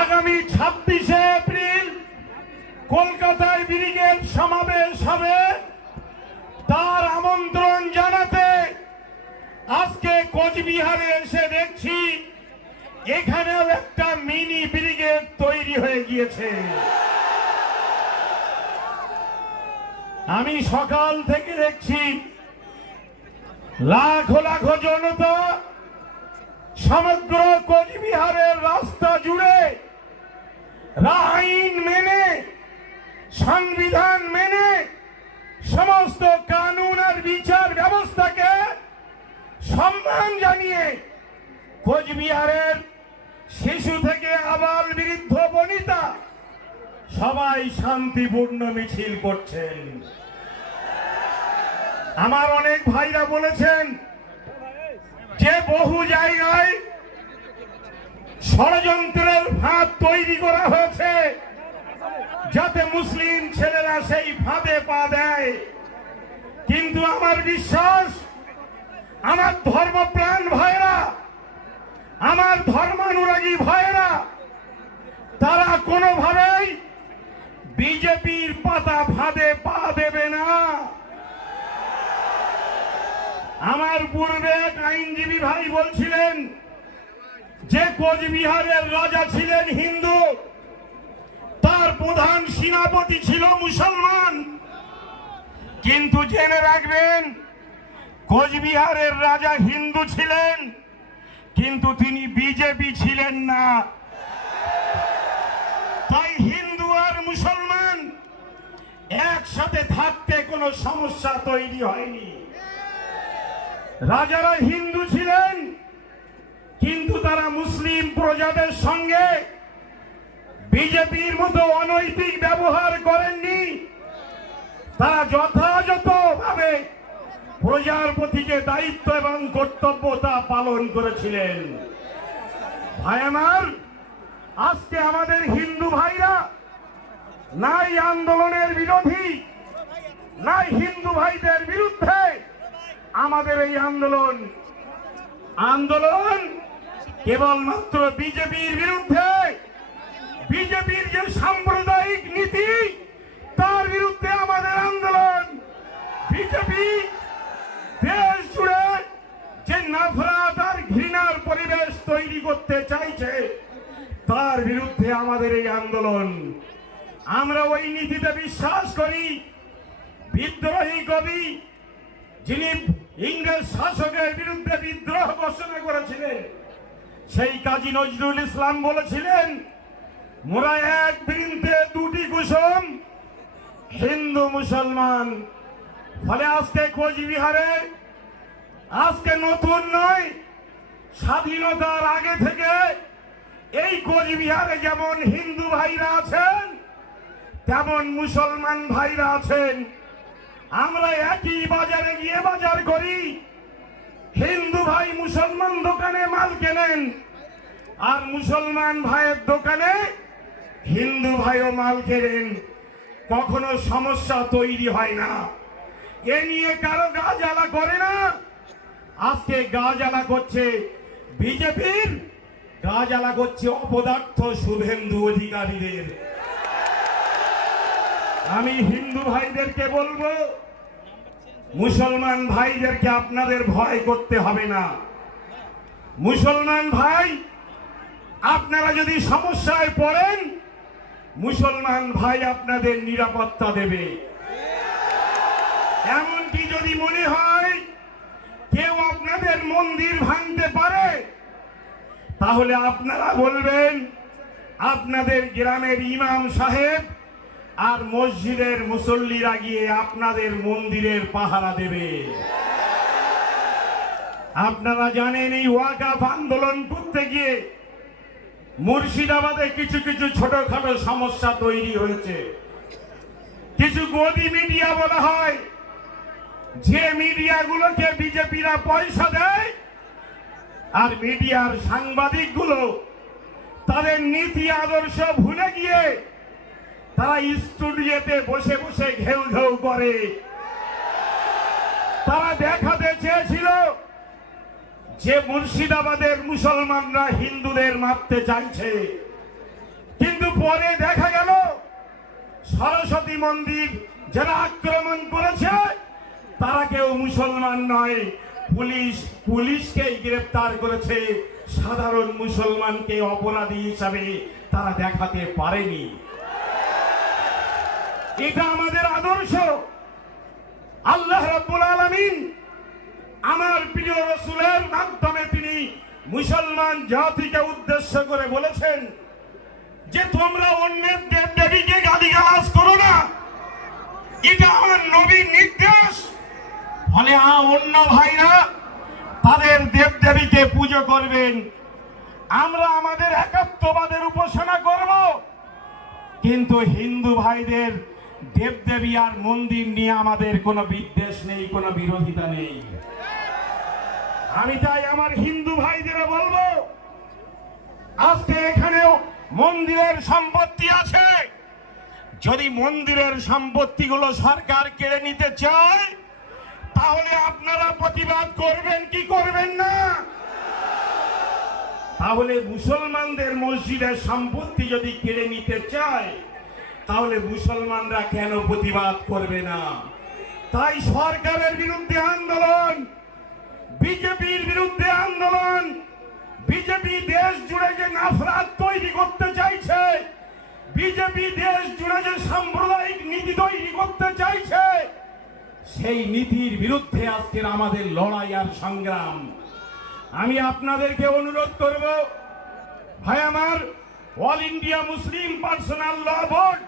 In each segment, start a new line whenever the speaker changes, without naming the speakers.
আগামী ছাব্বিশে এপ্রিল কলকাতায় ব্রিগেড সমাবেশ হবে। তার আমন্ত্রণ জানাতে আজকে কোচবিহারে এসে দেখছি, এখানেও একটা মিনি ব্রিগেড তৈরি হয়ে গিয়েছে। আমি সকাল থেকে দেখছি, লাখো লাখো জনতা সমগ্র কোচবিহারের রাস্তা জুড়ে আইন মেনে, সংবিধান মেনে, সমস্ত কানুন আর বিচার ব্যবস্থাকে সম্মান জানিয়ে কোচবিহারের শিশু থেকে আবাল বৃদ্ধ বনিতা সবাই শান্তিপূর্ণ মিছিল করছেন। আমার অনেক ভাইরা বলেছেন যে বহু জায়গায় ষড়যন্ত্রের ফাঁদ তৈরি করা হয়েছে, যাতে মুসলিম ছেলেরা সেই ফাঁদে পা দেয়। কিন্তু আমার বিশ্বাস, আমার ধর্মপ্রাণ ভাইরা, আমার ধর্মানুরাগী ভাইরা, তারা কোনোভাবেই বিজেপির পাতা ফাঁদে পা দেবে না। আমার পূর্বে এক আইনজীবী ভাই বলছিলেন যে কোচবিহারের রাজা ছিলেন হিন্দু, তার প্রধান সেনাপতি ছিল মুসলমান। কিন্তু জেনে রাখবেন, কোচবিহারের রাজা হিন্দু ছিলেন, কিন্তু তিনি বিজেপি ছিলেন না। তাই হিন্দু আর মুসলমান একসাথে থাকতে কোনো সমস্যা তৈরি হয়নি। রাজারা হিন্দু ছিলেন, কিন্তু তারা মুসলিম প্রজাদের সঙ্গে বিজেপির মতো অনৈতিক ব্যবহার করেননি। তারা যথাযথভাবে প্রজার প্রতি যে দায়িত্ব এবং কর্তব্য তা পালন করেছিলেন। ভাই আমার আজকে আমাদের হিন্দু ভাইরা নাই আন্দোলনের বিরোধী, নাই হিন্দু ভাইদের বিরুদ্ধে আমাদের এই আন্দোলন। আন্দোলন কেবলমাত্র বিজেপির বিরুদ্ধে, বিজেপির যে সাম্প্রদায়িক নীতি, তার বিরুদ্ধে আমাদের আন্দোলন। বিজেপি দেশ জুড়ে যে নফরাত আর ঘৃণার পরিবেশ তৈরি করতে চাইছে, তার বিরুদ্ধে আমাদের এই আন্দোলন। আমরা ওই নীতিতে বিশ্বাস করি, বিদ্রোহী কবি যিনি ইংরেজ শাসকের বিরুদ্ধে বিদ্রোহ ঘোষণা করেছিলেন, সেই কাজী নজরুল ইসলাম বলেছিলেন, মোরা এক বৃন্তে দুটি কুসুম, হিন্দু মুসলমান। ফলে আজকে কোচবিহারে, আজকে নতুন নয়, স্বাধীনতার আগে থেকে এই কোচবিহারে যেমন হিন্দু ভাইরা আছেন, তেমন মুসলমান ভাইরা আছেন। আমরা একই বাজারে গিয়ে বাজার করি। হিন্দু ভাই মুসলমান দোকানে মাল কেনেন? আর মুসলমান ভাইয়ের দোকানে হিন্দু ভাইও মাল কেনেন? কখনো সমস্যা তৈরি হয় না। এ নিয়ে কারও গা জ্বালা করে না। আজকে গা জ্বালা করছে বিজেপির, গা জ্বালা করছে অপদার্থ শুভেন্দু অধিকারীদের। আমি হিন্দু ভাইদেরকে বলব মুসলমান ভাইদেরকে আপনাদের ভয় করতে হবে না। মুসলমান ভাই, আপনারা যদি সমস্যায় পড়েন, মুসলমান ভাই আপনাদের নিরাপত্তা দেবে। এমনকি যদি মনে হয়, কেউ আপনাদের মন্দির ভাঙতে পারে, তাহলে আপনারা বলবেন, আপনাদের গ্রামের ইমাম সাহেব আর মসজিদের মুসল্লিরা গিয়ে আপনাদের মন্দিরের পাহারা দেবে। আপনারা জানেন এই ওয়াকাফ আন্দোলন করতে গিয়ে মুর্শিদাবাদে কিছু কিছু ছোটখাটো সমস্যা তৈরি হয়েছে। কিছু গদি মিডিয়া বলা হয়, যে মিডিয়াগুলোকে বিজেপিরা পয়সা দেয়, আর মিডিয়ার সাংবাদিকগুলো তাদের নীতি আদর্শ ভুলে গিয়ে তারা স্টুডিওতে বসে বসে ঘেউ ঘেউ করে। তারা দেখাতে চেয়েছিল যে মুর্শিদাবাদের মুসলমানরা হিন্দুদের মারতে চাইছে। কিন্তু পরে দেখা গেল, সরস্বতী মন্দির যারা আক্রমণ করেছে, তারা কেউ মুসলমান নয়। পুলিশ, পুলিশকেই গ্রেফতার করেছে। সাধারণ মুসলমানকে অপরাধী হিসাবে তারা দেখাতে পারেনি। এটা আমাদের আদর্শ। আল্লাহ রাব্বুল আলামিন আমার প্রিয় রসুলের মাধ্যমে তিনি মুসলমান জাতিকে উদ্দেশ্য করে বলেছেন যে তোমরা অন্যের দেব দেবীকে গালিগালাজ করো না। এটা আমার নবীর নির্দেশ। ফলে অন্য ভাইরা তাদের দেব দেবীকে পুজো করবেন। আমরা আমাদের একাত্মবাদের উপাসনা করব। কিন্তু হিন্দু ভাইদের দেবদেবী আর মন্দির নিয়ে আমাদের কোনো বিদ্বেষ নেই, কোনো বিরোধিতা নেই। আমি তাই আমার হিন্দু ভাইদের বলব, আজকে এখানেও মন্দিরের সম্পত্তি আছে। যদি মন্দিরের সম্পত্তিগুলো সরকার কেড়ে নিতে চায়, তাহলে আপনারা প্রতিবাদ করবেন কি করবেন না? তাহলে মুসলমানদের মসজিদের সম্পত্তি যদি কেড়ে নিতে চায় তাহলে মুসলমানরা কেন প্রতিবাদ করবে না? তাই সরকারের বিরুদ্ধে আন্দোলন, বিজেপির বিরুদ্ধে আন্দোলন, বিজেপি দেশ জুড়ে যে নাফরাত তৈরি করতে চাইছে, বিজেপি দেশ জুড়ে যে সাম্প্রদায়িক নীতি তৈরি করতে চাইছে, সেই নীতির বিরুদ্ধে আজকের আমাদের লড়াই আর সংগ্রাম। আমি আপনাদেরকে অনুরোধ করব, ভাই আমার All India Muslim Personal Law Board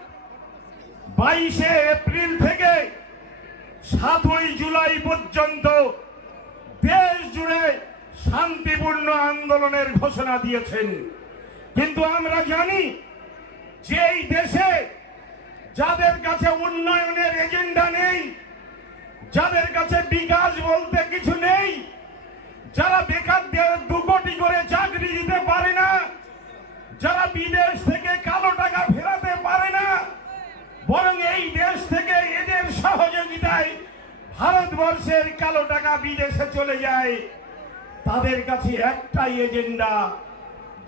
বাইশে এপ্রিল থেকে সাতই জুলাই পর্যন্ত দেশ জুড়ে শান্তিপূর্ণ আন্দোলনের ঘোষণা দিয়েছেন। কিন্তু আমরা জানি যে এই দেশে যাদের কাছে উন্নয়নের এজেন্ডা নেই, যাদের কাছে বিকাশ বলতে কিছু নেই, যারা বেকারদের বরং এই দেশ থেকে এদের সহযোগিতায় ভারতবর্ষের কালো টাকা বিদেশে চলে যায়। তাদের কাছে একটাই এজেন্ডা,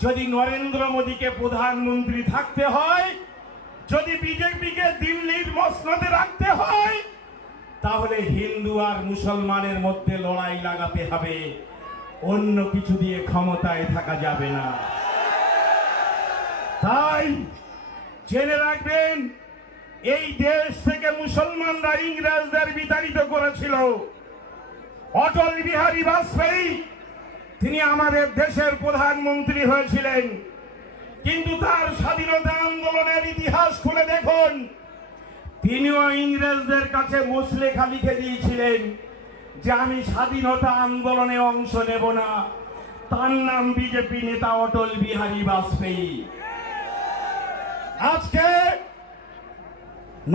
যদি নরেন্দ্র মোদীকে প্রধানমন্ত্রী থাকতে হয়, যদি বিজেপিকে দিল্লির মসনদে রাখতে হয়, তাহলে হিন্দু আর মুসলমানের মধ্যে লড়াই লাগাতে হবে। অন্য কিছু দিয়ে ক্ষমতায় থাকা যাবে না। তাই জেনে রাখবেন এই দেশ থেকে মুসলমানরা ইংরেজদের বিতাড়িত করেছিল। অটল বিহারী বাজপেয়ী, তিনি আমাদের দেশের প্রধানমন্ত্রী হয়েছিলেন। কিন্তু তার স্বাধীনতা আন্দোলনের ইতিহাস খুলে দেখুন। তিনিও ইংরেজদের কাছে মুসলেখা লিখে দিয়েছিলেন যে আমি স্বাধীনতা আন্দোলনে অংশ নেব না। তার নাম বিজেপি নেতা অটল বিহারী বাজপেয়ী। আজকে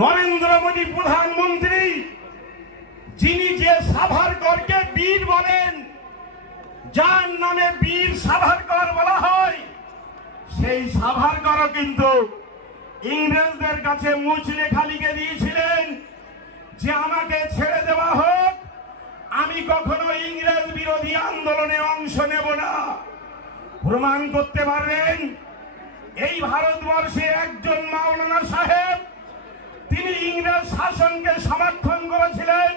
নরেন্দ্র মোদী প্রধানমন্ত্রী, যিনি যে সাভারকরকে বীর বলেন, যার নামে বীর সাভারকর বলা হয়, সেই সাভারকরও কিন্তু ইংরেজদের কাছে মুচলেখা লিখে দিয়েছিলেন যে আমাকে ছেড়ে দেওয়া হোক, আমি কখনো ইংরেজ বিরোধী আন্দোলনে অংশ নেব না। প্রমাণ করতে পারবেন, এই ভারতবর্ষে একজন মাওলানা সাহেব তিনি ইংরেজ শাসনকে সমর্থন করেছিলেন।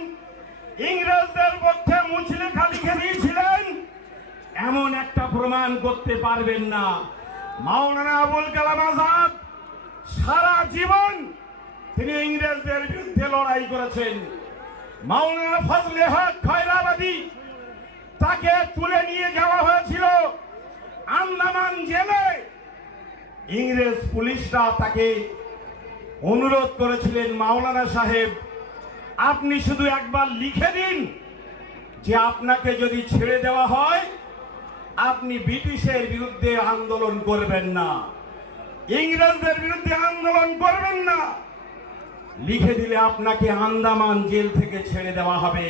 ইংরেজদের পক্ষে মুচলেখা লিখে দিয়েছিলেন। এমন একটা প্রমাণ করতে পারবেন না। মাওলানা আবুল কালাম আজাদ, সারা জীবন তিনি ইংরেজদের বিরুদ্ধে লড়াই করেছেন। মাওলানা ফজলে হক খয়রাবাদী, তাকে তুলে নিয়ে যাওয়া হয়েছিল আন্দামান জেলে। ইংরেজ পুলিশরা তাকে অনুরোধ করেছিলেন মাওলানা সাহেব, আপনি শুধু একবার লিখে দিন যে আপনাকে যদি ছেড়ে দেওয়া হয়, আপনি ব্রিটিশের বিরুদ্ধে আন্দোলন করবেন না। ইংরেজদের বিরুদ্ধে আন্দোলন করবেন না। লিখে দিলে আপনাকে আন্দামান জেল থেকে ছেড়ে দেওয়া হবে।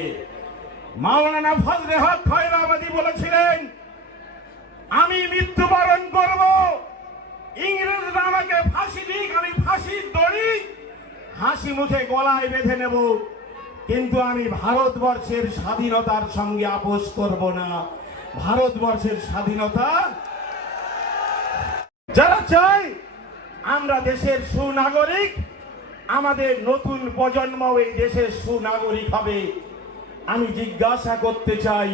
মাওলানা ফজলে হক খয়রাবাদী বলেছিলেন, আমি মৃত্যুবরণ করব। ইংরেজরা আমাকে ফাঁসি দিক, আমি ফাঁসির দড়ি। হাসি মুখে গলায় বেঁধে নেব। কিন্তু আমি ভারতবর্ষের স্বাধীনতার সঙ্গে আপোষ করব না। ভারতবর্ষের স্বাধীনতা যারা চাই আমরা দেশের সুনাগরিক। আমাদের নতুন প্রজন্ম এই দেশের সুনাগরিক হবে। আমি জিজ্ঞাসা করতে চাই,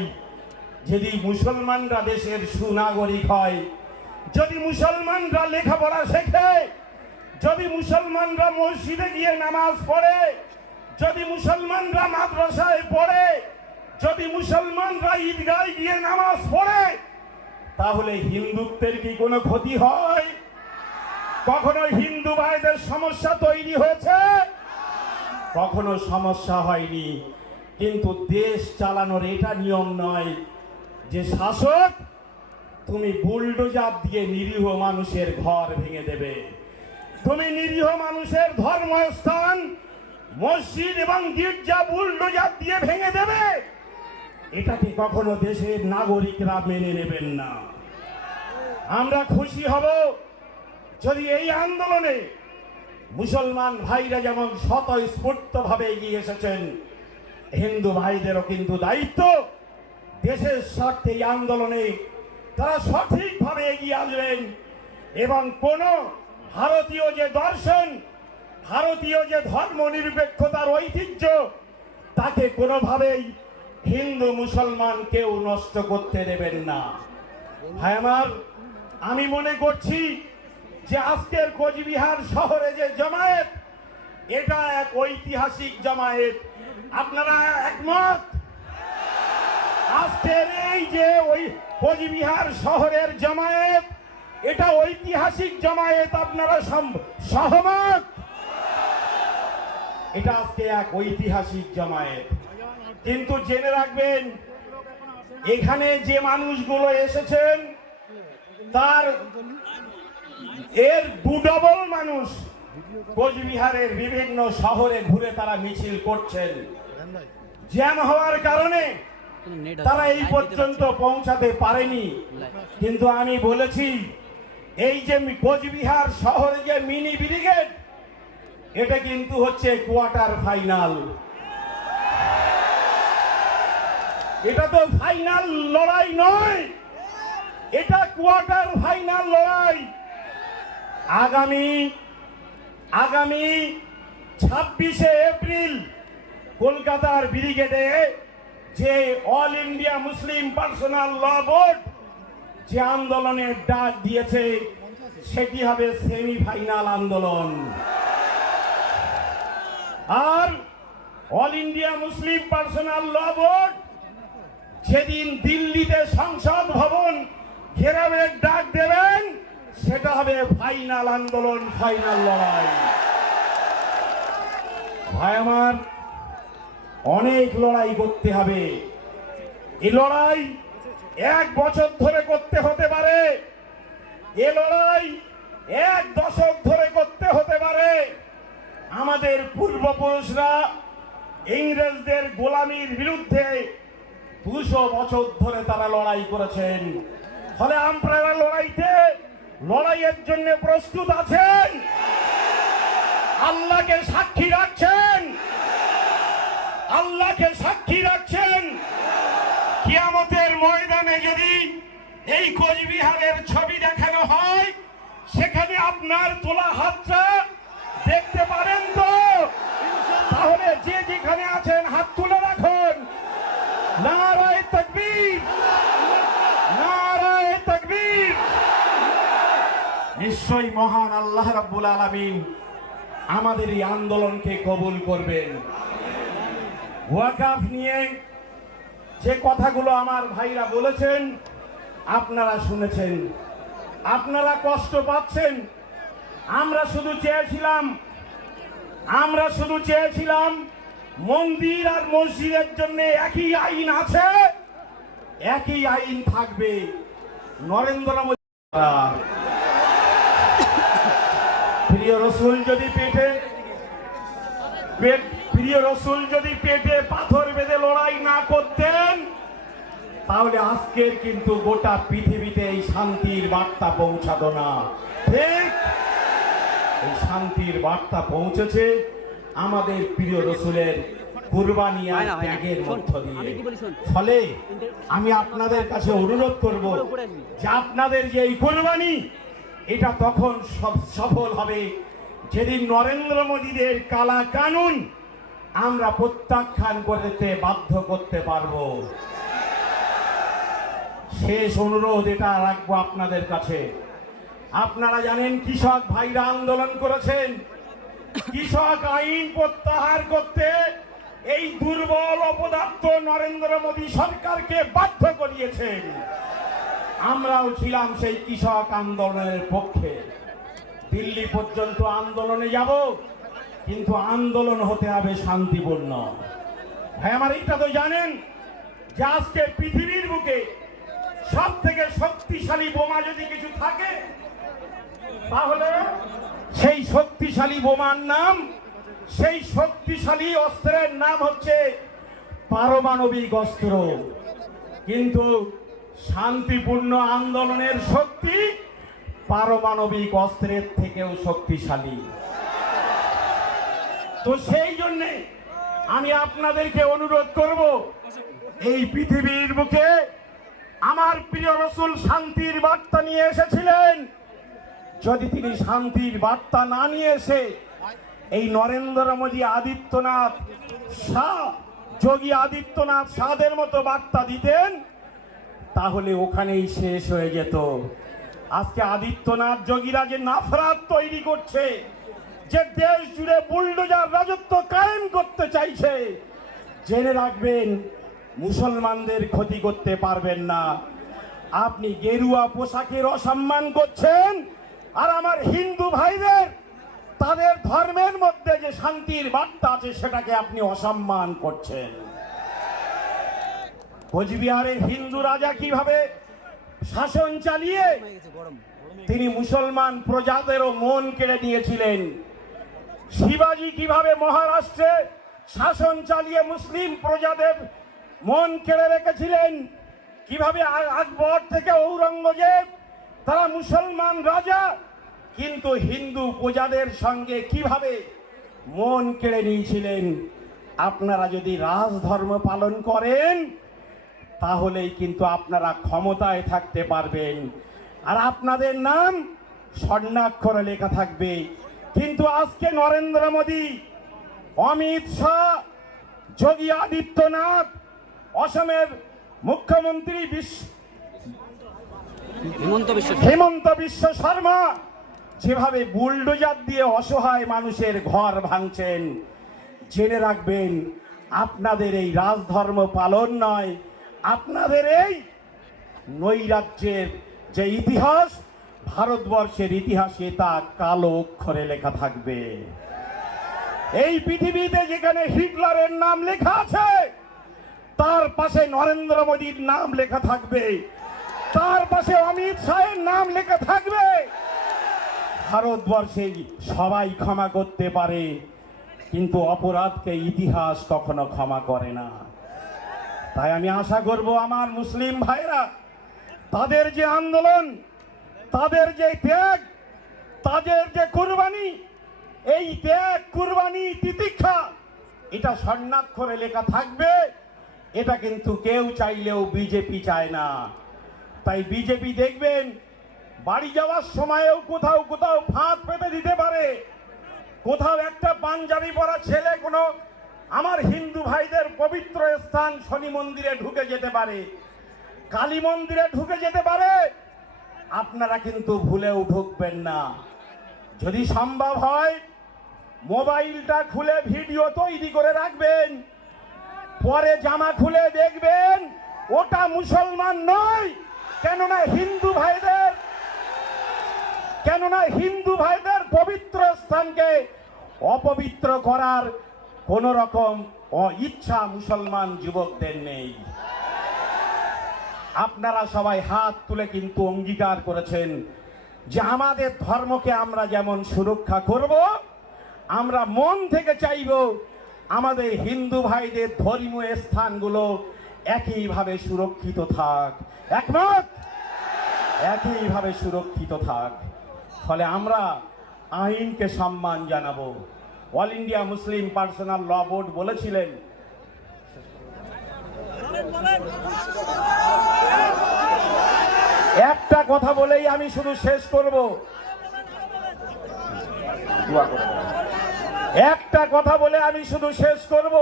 যদি মুসলমানরা দেশের সুনাগরিক হয় যদি মুসলমানরা লেখাপড়া শেখে, যদি মুসলমানরা মসজিদে গিয়ে নামাজ পড়ে, যদি মুসলমানরা মাদ্রাসায় পড়ে, যদি মুসলমানরা ঈদগায় গিয়ে নামাজ পড়ে, তাহলে হিন্দুত্বের কি কোনো ক্ষতি হয়? কখনো হিন্দু ভাইদের সমস্যা তৈরি হয়েছে? কখনো সমস্যা হয়নি। কিন্তু দেশ চালানোর এটা নিয়ম নয় যে শাসক তুমি বুলডোজার দিয়ে নিরীহ মানুষের ঘর ভেঙে দেবে। তুমি নিরীহ মানুষের ধর্মস্থান, মসজিদ এবং গির্জা বুলডোজার দিয়ে ভেঙে দেবে। এটাকে কখনো দেশের নাগরিকরা মেনে নেবেন না। আমরা খুশি হব যদি এই আন্দোলনে মুসলমান ভাইরা যেমন স্বতঃস্ফূর্ত ভাবে এগিয়ে এসেছেন, হিন্দু ভাইদেরও কিন্তু দায়িত্ব দেশের স্বার্থে এই আন্দোলনে তারা সঠিকভাবে এগিয়ে আসবেন। এবং কোন ভারতীয় যে দর্শন, ভারতীয় যে ধর্ম নিরপেক্ষতার ঐতিহ্য, তাকে কোনোভাবেই হিন্দু, মুসলমান কেউ নষ্ট করতে দেবেন না। ভাই আমার, আমি মনে করছি যে আজকের কোচবিহার শহরে যে জমায়েত, এটা এক ঐতিহাসিক জমায়েত। আপনারা একমত? আজকের এই যে ওই কোচবিহার শহরের জমায়েত, এটা ঐতিহাসিক জমায়েত আপনারা সহমত? এটা আজকে এক ঐতিহাসিক জমায়েত। কিন্তু জেনে রাখবেন, এখানে যে মানুষগুলো এসেছেন, তার, এর দু ডবল মানুষ কোচবিহারের বিভিন্ন শহরে ঘুরে তারা মিছিল করছেন। জ্যাম হওয়ার কারণে তারা এই পর্যন্ত পৌঁছাতে পারেনি। কিন্তু আমি বলেছি এই যে কোচবিহার শহরে যে মিনি ব্রিগেড এটা কিন্তু হচ্ছে কোয়ার্টার ফাইনাল। এটা তো ফাইনাল লড়াই নয় এটা কোয়ার্টার ফাইনাল লড়াই। আগামী আগামী ছাব্বিশে এপ্রিল কলকাতার ব্রিগেডে যে All India Muslim Personal Law Board যে আন্দোলনের ডাক দিয়েছে, সেটি হবে সেমিফাইনাল আন্দোলন। আর All India Muslim Personal Law Board সেদিন দিল্লিতে সংসদ ভবন ঘেরাবের ডাক দেবেন, সেটা হবে ফাইনাল আন্দোলন, ফাইনাল লড়াই। ভাই আমার অনেক লড়াই করতে হবে। এ লড়াই এক বছর ধরে করতে হতে পারে। এ লড়াই এক দশক ধরে করতে হতে পারে। আমাদের পূর্বপুরুষরা ইংরেজদের গোলামির বিরুদ্ধে দুশো বছর ধরে তারা লড়াই করেছেন। ফলে আপনারা লড়াইতে, লড়াইয়ের জন্য প্রস্তুত আছেন। আল্লাহকে সাক্ষী রাখছেন। আল্লাহকে সাক্ষী রাখছেন। কিয়ামতের ময়দানে যদি এই কোচবিহারের ছবি দেখানো হয়, সেখানে আপনার তোলা হাতটা দেখতে পারেন তো? তাহলে যে যেখানে আছেন, হাত তুলে রাখুন। নারায় তকবীর। নারায় তকবীর। নিশ্চয়ই মহান আল্লাহ রাব্বুল আলামিন আমাদের এই আন্দোলনকে কবুল করবেন। ওয়াকাফ নিয়ে যে কথাগুলো আমার ভাইরা বলেছেন, আপনারা শুনেছেন। আপনারা কষ্ট পাচ্ছেন। আমরা শুধু চেয়েছিলাম, আমরা শুধু চেয়েছিলাম মন্দির আর মসজিদের জন্য একই আইন আছে, একই আইন থাকবে। নরেন্দ্র মোদী প্রিয় রসুল যদি পেটে পেট- প্রিয় রসুল যদি পেটে পাথর বেঁধে লড়াই না করতেন তাহলে আজকের কিন্তু গোটা পৃথিবীতে এই শান্তির বার্তা পৌঁছাতো না। ঠিক? এই শান্তির বার্তা পৌঁছেছে আমাদের প্রিয় রসুলের কুরবানি আর ত্যাগের মধ্য দিয়ে। ফলে আমি আপনাদের কাছে অনুরোধ করব। যে আপনাদের যে এই কুরবানি এটা তখন সব সফল হবে। যেদিন নরেন্দ্র মোদীদের কালা কানুন আমরা প্রত্যাখ্যান করতে বাধ্য করতে পারব। শেষ অনুরোধ এটা রাখব আপনাদের কাছে। আপনারা জানেন কৃষক ভাইরা আন্দোলন করেছেন। কৃষক আইন প্রত্যাহার করতে এই দুর্বল অপদার্থ নরেন্দ্র মোদী সরকারকে বাধ্য করিয়েছেন। আমরাও ছিলাম সেই কৃষক আন্দোলনের পক্ষে। দিল্লি পর্যন্ত আন্দোলনে যাব। কিন্তু আন্দোলন হতে হবে শান্তিপূর্ণ। ভাই, আমার এইটা তো জানেন যে আজকে পৃথিবীর বুকে সব থেকে শক্তিশালী বোমা যদি কিছু থাকে, তাহলে সেই শক্তিশালী বোমার নাম, সেই শক্তিশালী অস্ত্রের নাম হচ্ছে পারমাণবিক অস্ত্র। কিন্তু শান্তিপূর্ণ আন্দোলনের শক্তি পারমাণবিক অস্ত্রের থেকেও শক্তিশালী। তো সেই জন্যে আমি আপনাদেরকে অনুরোধ করব, এই পৃথিবীর বুকে আমার প্রিয় রসুল শান্তির বার্তা নিয়ে এসেছিলেন। যদি তিনি শান্তির বার্তা না নিয়ে এসে এই নরেন্দ্র মোদী আদিত্যনাথ শাহ, যোগী আদিত্যনাথ শাহদের মতো বার্তা দিতেন, তাহলে ওখানেই শেষ হয়ে যেত। আজকে আদিত্যনাথ যোগীরা যে নাফরাত তৈরি করছে যে দেশ জুড়ে বুলডোজার রাজত্ব কায়েম করতে চাইছে, জেনে রাখবেন, মুসলমানদের ক্ষতি করতে পারবেন না। আপনি গেরুয়া পোশাকের অসম্মান করছেন, আর আমার হিন্দু ভাইদের, তাদের ধর্মের মধ্যে যে শান্তির বার্তা আছে, সেটাকে আপনি অসম্মান করছেন। কোচবিহারের হিন্দু রাজা কীভাবে শাসন চালিয়ে, তিনি মুসলমান প্রজাদেরও মন কেড়ে নিয়েছিলেন। শিবাজি কীভাবে মহারাষ্ট্রে শাসন চালিয়ে মুসলিম প্রজাদের মন কেড়ে রেখেছিলেন, কীভাবে আকবর থেকে ঔরঙ্গজেব, তারা মুসলমান রাজা, কিন্তু হিন্দু প্রজাদের সঙ্গে কীভাবে মন কেড়ে নিয়েছিলেন, আপনারা যদি রাজধর্ম পালন করেন, তাহলেই কিন্তু আপনারা ক্ষমতায় থাকতে পারবেন। আর আপনাদের নাম স্বর্ণাক্ষরে লেখা থাকবে কিন্তু আজকে নরেন্দ্র মোদী অমিত শাহ যোগী আদিত্যনাথ অসমের মুখ্যমন্ত্রী বিশ্ব
হিমন্ত বিশ্ব
হেমন্ত বিশ্ব শর্মা যেভাবে বুলডোজার দিয়ে অসহায় মানুষের ঘর ভাঙছেন জেনে রাখবেন আপনাদের এই রাজধর্ম পালন নয় আপনাদের এই নৈরাজ্যের যে ইতিহাস ভারতবর্ষের ইতিহাসে তা কালো অক্ষরে লেখা থাকবে। এই পৃথিবীতে যেখানে হিটলারের নাম লেখা আছে, তার পাশে নরেন্দ্র মোদীর নাম লেখা থাকবে। তার পাশে অমিত শাহের নাম লেখা থাকবে। ভারতবর্ষে সবাই ক্ষমা করতে পারে, কিন্তু অপরাধকে ইতিহাস কখনো ক্ষমা করে না। তাই আমি আশা করব, আমার মুসলিম ভাইরা, তাদের যে আন্দোলন তাদের যে ত্যাগ, তাদের যে কুরবানি, এই ত্যাগ, কুরবানি, তিতিক্ষা, এটা স্বর্ণাক্ষরে লেখা থাকবে। এটা কিন্তু কেউ চাইলেও বিজেপি চায় না। তাই বিজেপি দেখবেন, বাড়ি যাওয়ার সময়েও কোথাও কোথাও ফাঁদ পেতে দিতে পারে। কোথাও একটা পাঞ্জাবি পরা ছেলে কোনো আমার হিন্দু ভাইদের পবিত্র স্থান শনি মন্দিরে ঢুকে যেতে পারে। কালী মন্দিরে ঢুকে যেতে পারে। আপনারা কিন্তু ভুলেও ঢুকবেন না। যদি সম্ভব হয়, মোবাইলটা খুলে ভিডিও তৈরি করে রাখবেন। পরে জামা খুলে দেখবেন, ওটা মুসলমান নয়, কেননা হিন্দু ভাইদের, কেননা হিন্দু ভাইদের পবিত্র স্থানকে অপবিত্র করার কোন রকম ইচ্ছা মুসলমান যুবকদের নেই। আপনারা সবাই হাত তুলে কিন্তু অঙ্গীকার করেছেন যে আমাদের ধর্মকে আমরা যেমন সুরক্ষা করব, আমরা মন থেকে চাইব আমাদের হিন্দু ভাইদের ধর্মীয় স্থানগুলো একইভাবে সুরক্ষিত থাক। একমত? একইভাবে সুরক্ষিত থাক। ফলে আমরা আইনকে সম্মান জানাব। All India Muslim Personal Law Board বলেছিলেন একটা কথা বলেই আমি শুধু শেষ করব। একটা কথা বলে আমি শুধু শেষ করব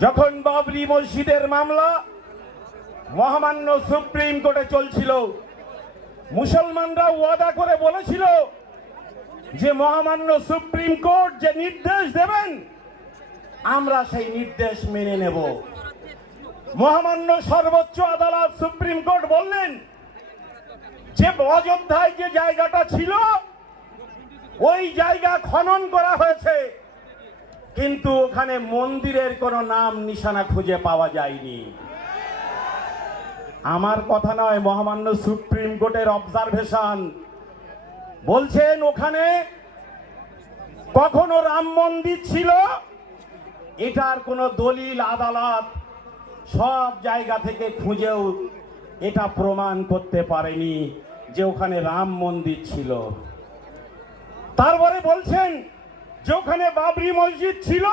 যখন বাবরি মসজিদের মামলা মহামান্য সুপ্রিম কোর্টে চলছিল মুসলমানরা ওয়াদা করে বলেছিল যে মহামান্য সুপ্রিম কোর্ট যে নির্দেশ দেবেন, আমরা সেই নির্দেশ মেনে নেব মহামান্য সর্বোচ্চ আদালত সুপ্রিম কোর্ট বললেন, যে অযোধ্যায় যে জায়গাটা ছিল, ওই জায়গা খনন করা হয়েছে। কিন্তু ওখানে মন্দিরের কোনো নাম নিশানা খুঁজে পাওয়া যায়নি। আমার কথা নয়, মহামান্য সুপ্রিম কোর্টের অবজারভেশন বলছেন, ওখানে কখনো রাম মন্দির ছিল? এটার কোনো দলিল আদালত সব জায়গা থেকে খুঁজেও এটা প্রমাণ করতে পারেনি যে ওখানে রাম মন্দির ছিল। তারপরে বলছেন যে ওখানে বাবরি মসজিদ ছিল,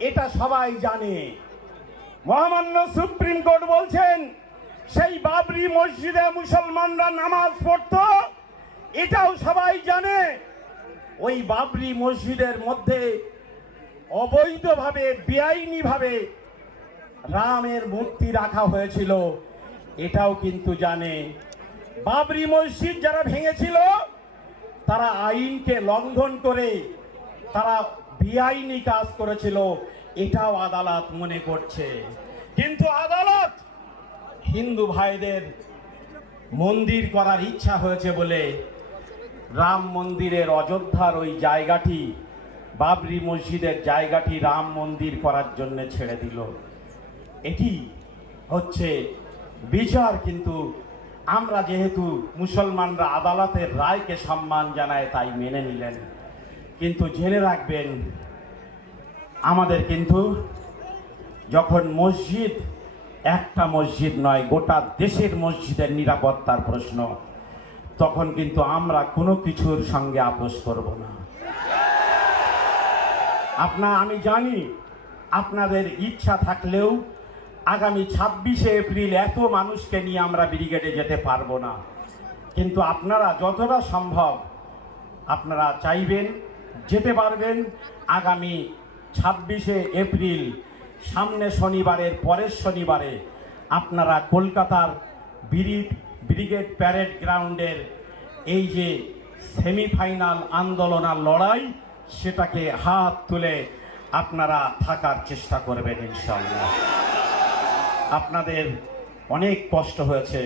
এটা সবাই জানে। মহামান্য সুপ্রিম কোর্ট বলছেন, সেই বাবরি মসজিদে মুসলমানরা নামাজ পড়তো, এটাও সবাই জানে। ওই বাবরি মসজিদের মধ্যে অবৈধভাবে, বেআইনিভাবে রামের মূর্তি রাখা হয়েছিল। এটাও কিন্তু জানে। বাবরি মসজিদ যারা ভেঙেছিল, তারা আইনকে লঙ্ঘন করে তারা বেআইনি কাজ করেছিল। এটাও আদালত মনে করছে। কিন্তু আদালত হিন্দু ভাইদের মন্দির করার ইচ্ছা হয়েছে বলে রাম মন্দিরের অযোধ্যার ওই জায়গাটি, বাবরি মসজিদের জায়গাটি রাম মন্দির করার জন্য ছেড়ে দিল। এটি হচ্ছে বিচার, কিন্তু আমরা যেহেতু মুসলমানরা আদালতের রায়কে সম্মান জানায়, তাই মেনে নিলেন। কিন্তু জেনে রাখবেন, আমাদের কিন্তু যখন মসজিদ, একটা মসজিদ নয়, গোটা দেশের মসজিদের নিরাপত্তার প্রশ্ন, তখন কিন্তু আমরা কোনো কিছুর সঙ্গে আপোষ করব না। আপনা, আমি জানি আপনাদের ইচ্ছা থাকলেও আগামী ছাব্বিশে এপ্রিল এত মানুষকে নিয়ে আমরা ব্রিগেডে যেতে পারব না। কিন্তু আপনারা যতটা সম্ভব আপনারা চাইবেন, যেতে পারবেন আগামী ছাব্বিশে এপ্রিল, সামনে শনিবারের পরের শনিবারে আপনারা কলকাতার ব্রিড, ব্রিগেড প্যারেড গ্রাউন্ডের এই যে সেমিফাইনাল আন্দোলন আর লড়াই, সেটাকে হাত তুলে আপনারা থাকার চেষ্টা করবেন ইনশাল্লাহ আপনাদের অনেক কষ্ট হয়েছে।